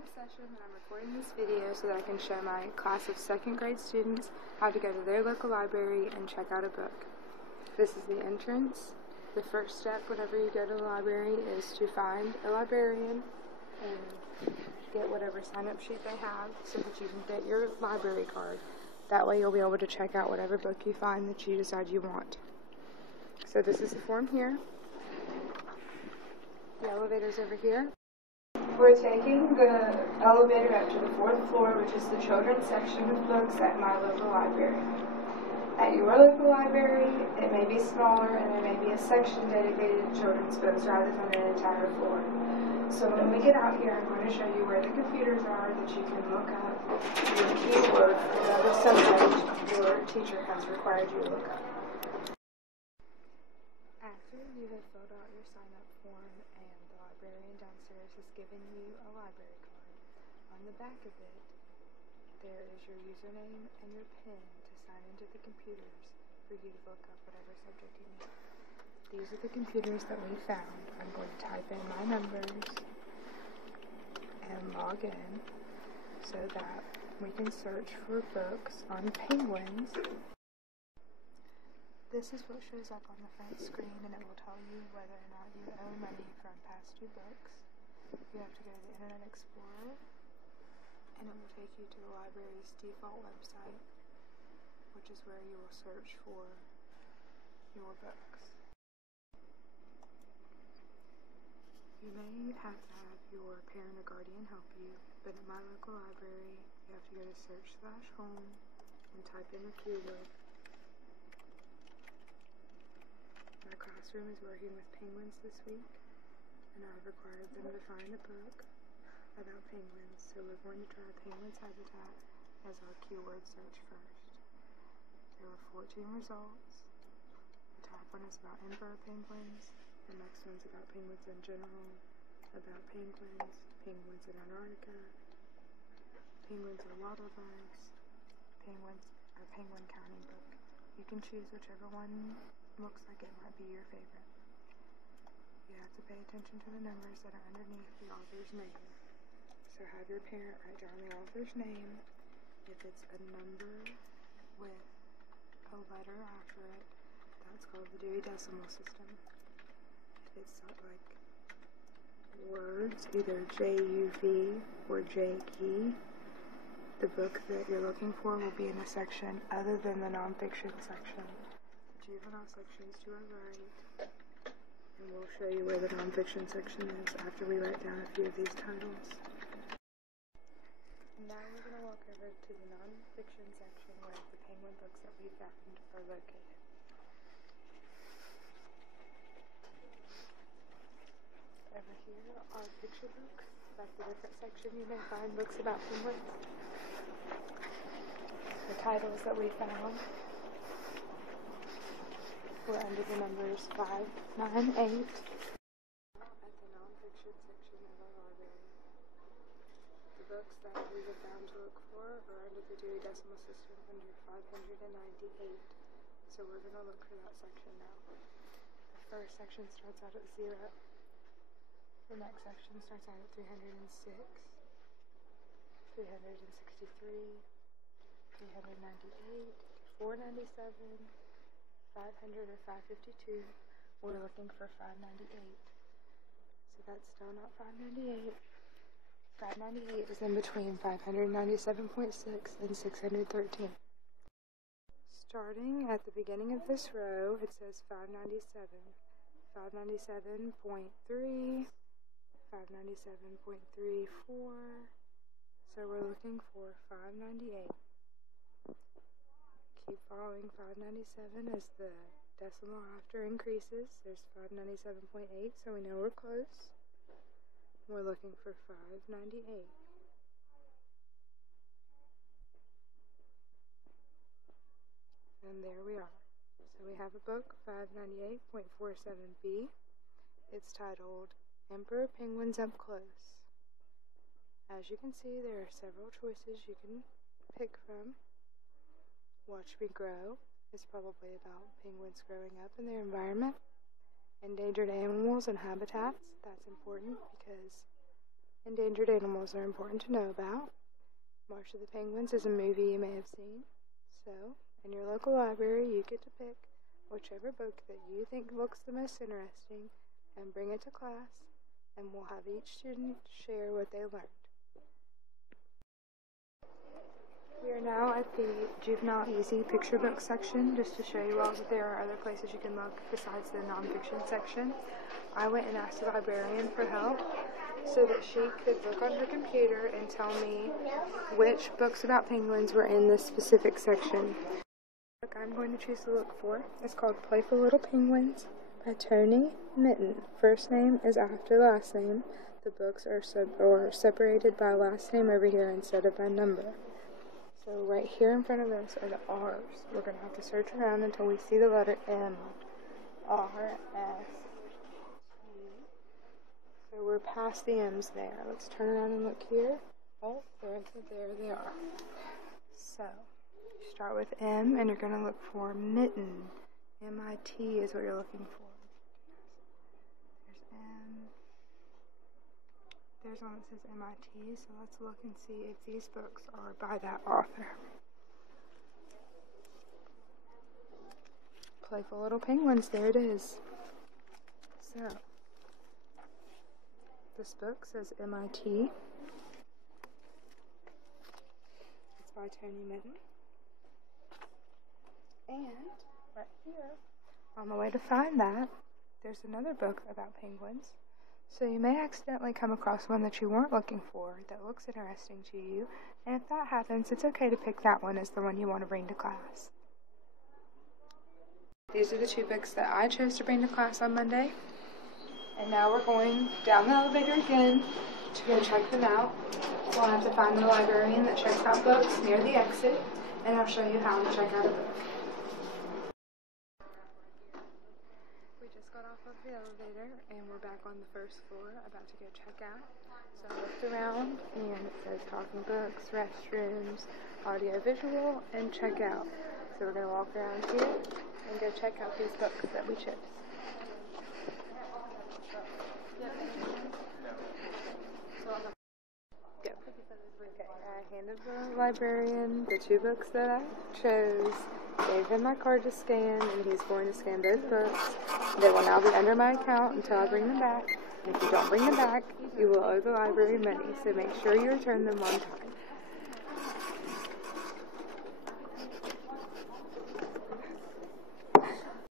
this session and I'm recording this video so that I can show my class of 2nd grade students how to go to their local library and check out a book. This is the entrance. The first step whenever you go to the library is to find a librarian and get whatever sign-up sheet they have so that you can get your library card. That way you'll be able to check out whatever book you find that you decide you want. So this is the form here. The elevator's over here. We're taking the elevator up to the 4th floor, which is the children's section of books at my local library. At your local library, it may be smaller and there may be a section dedicated to children's books rather than an entire floor. So when we get out here, I'm going to show you where the computers are that you can look up your keyword for whatever subject your teacher has required you to look up. After you have filled out your sign-up form and the librarian downstairs has given you a library card, on the back of it, there is your username and your PIN to sign into the computers for you to look up whatever subject you need. These are the computers that we found. I'm going to type in my numbers and log in so that we can search for books on Penguins. This is what shows up on the front screen, and it will tell you whether or not you owe money from past due books. You have to go to the Internet Explorer, and it will take you to the library's default website, which is where you will search for your books. You may have to have your parent or guardian help you, but at my local library, you have to go to search/home and type in the keyword. My classroom is working with penguins this week, and I've required them to find a book about penguins, so we're going to try penguins habitat as our keyword search first. There were 14 results. The top one is about emperor penguins, the next one's about penguins in general, about penguins, penguins in Antarctica, penguins are waterbugs, penguins are penguin counting book. You can choose whichever one looks like it might be your favorite. You have to pay attention to the numbers that are underneath the author's name. So have your parent write down the author's name. If it's a number with a letter after it, that's called the Dewey Decimal System. If it's like words, either J-U-V or J-Key, the book that you're looking for will be in a section other than the nonfiction section. The juvenile section is to our right, and we'll show you where the nonfiction section is after we write down a few of these titles. Now we're going to walk over to the nonfiction section where the penguin books that we found are located. Over here are picture books. That's a different section. You may find books about penguins. The titles that we found were under the numbers 5, 9, 8. At the nonfiction section of our library, the books that we have found to look for are under the Dewey Decimal System under 598. So we're going to look for that section now. The first section starts out at 0. The next section starts out at 306, 363, 398, 497, 500 or 552. We're looking for 598. So that's still not 598. 598 is in between 597.6 and 613. Starting at the beginning of this row, it says 597, 597.3, 597.34, so we're looking for 598. Keep following 597 as the decimal after increases. There's 597.8, so we know we're close. We're looking for 598. And there we are. So we have a book, 598.47b. It's titled Emperor Penguins Up Close. As you can see, there are several choices you can pick from. Watch Me Grow is probably about penguins growing up in their environment. Endangered animals and habitats, that's important because Endangered animals are important to know about. March of the Penguins is a movie you may have seen. So, in your local library, you get to pick whichever book that you think looks the most interesting and bring it to class, and we'll have each student share what they learned. We are now at the Juvenile Easy picture book section, just to show you all that there are other places you can look besides the nonfiction section. I went and asked the librarian for help so that she could look on her computer and tell me which books about penguins were in this specific section. The book I'm going to choose to look for is called Playful Little Penguins by Tony Mitten. First name is after last name. The books are separated by last name over here instead of by number. So right here in front of us are the R's. We're going to have to search around until we see the letter M. R, S, T. So we're past the M's there. Let's turn around and look here. Oh, there they are. So, you start with M and you're going to look for mitten. M-I-T is what you're looking for. There's M. There's one that says MIT, so let's look and see if these books are by that author. Playful Little Penguins, there it is. So, this book says MIT. It's by Tony Mitten. And, right here, on the way to find that, there's another book about penguins. So you may accidentally come across one that you weren't looking for that looks interesting to you, and if that happens, it's okay to pick that one as the one you want to bring to class. These are the two books that I chose to bring to class on Monday, and now we're going down the elevator again to go check them out. We'll have to find the librarian that checks out books near the exit, and I'll show you how to check out a book. Of the elevator, and we're back on the first floor about to go check out. So I looked around and it says talking books, restrooms, audio visual, and check out. So we're going to walk around here and go check out these books that we chose. Go. Okay, I handed the librarian the two books that I chose, gave him my card to scan, and he's going to scan both books. They will now be under my account until I bring them back. And if you don't bring them back, you will owe the library money, so make sure you return them on time.